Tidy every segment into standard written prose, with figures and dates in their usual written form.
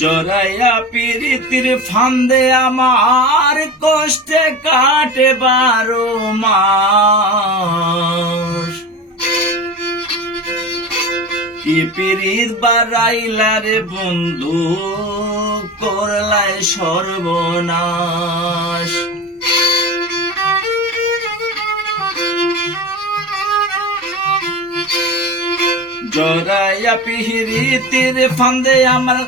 জড়াইয়া পিরিতির ফান্দে আমার কষ্টে কাটে 12 মাস। কি পিরিত বাড়াইলা রে বন্ধু, করলাই সর্বনাশ। জড়াইয়া পিরিতির ফান্দে আমার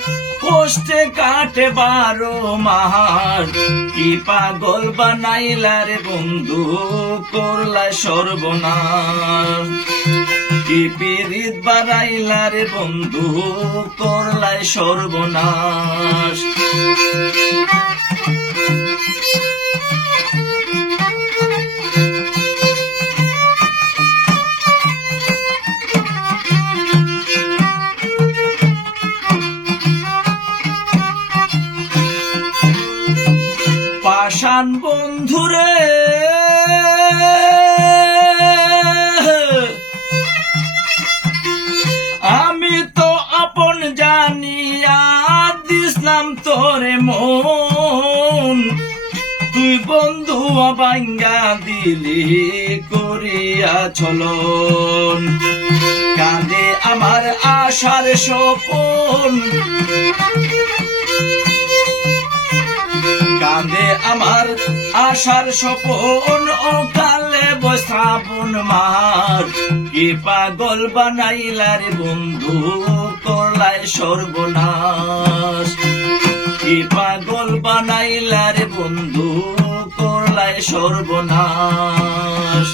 কষ্টে কাটে 12 মাস। কি পাগল বানাইলা রে বন্ধু, করলাই সর্বনাশ। কি পিরিত বাড়াইলা রে বন্ধু, করলাই সর্বনাশ। পাষাণ বন্ধুরে আমি তো আপন জানিয়া দিসলাম তোরে মন, তুই বন্ধু ভাঙ্গা দিলি করিয়া চলন। কাঁদে আমার আশার স্বপন, কাঁদে আমার আশার স্বপন, ও কালে শ্রাবণ মাস। কি পাগল বানাইলা রে বন্ধু, করলাই সর্বনাশ। কি পাগল বানাইলা রে বন্ধু, করলাই সর্বনাশ।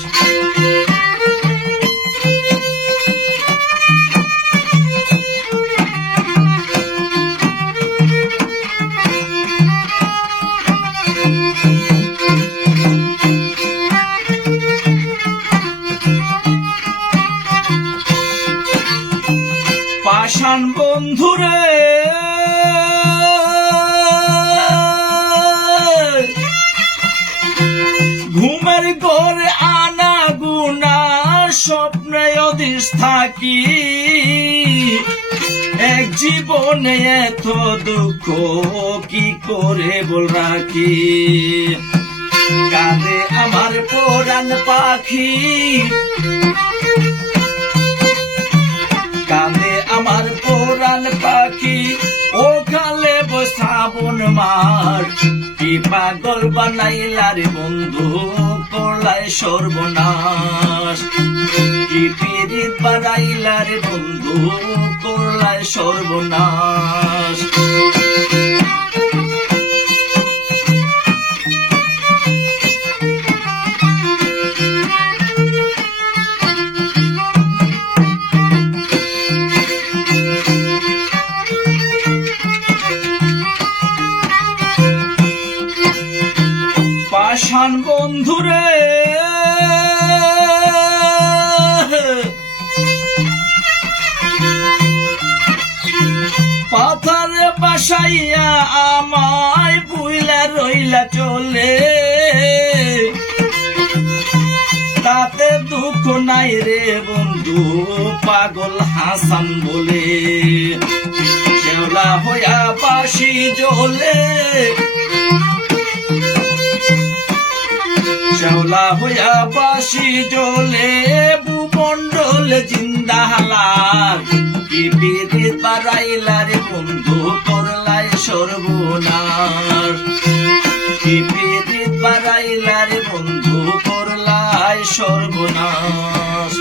পাষাণ বন্ধুরে ঘুমের ঘরে আনা গুনা স্বপ্নে অদিশ থাকি, এক জীবনে এত দুঃখ কি করে বল রাখি। কাঁদে আমার পরাণ পাখি, কাঁদে আমার পরাণ পাখি, ও কালে শ্রাবণ মাস। কি পাগল বানাইলা রে বন্ধু, করলাই সর্বনাশ। কি পিরিত বানাইলা রে বন্ধু, করলাই সর্বনাশ। পাষাণ বন্ধুরে পাথারে বাসাইয়া আমায় বুইলা রইলা চলে, তাতে দুঃখ নাই রে বন্ধু, পাগল হাসান বলে। শেওলা হইয়া বাসি জ্বলে, শেওলা হইয়া বাসি জ্বলে, ভূমণ্ডল জিন্দা হালার। কি পিরিত বাড়াইলা রে বন্ধু, করলাই সর্বনাশ। কি পিরিত বাড়াইলা রে বন্ধু, করলাই সর্বনাশ।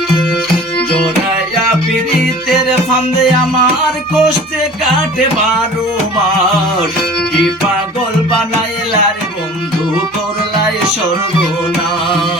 জড়াইয়া পিরিতের ফান্দে আমার কষ্টে কাটে 12 মাস। কি পাগল বানাইলা রে বন্ধু, করলাই সর্বনাশ।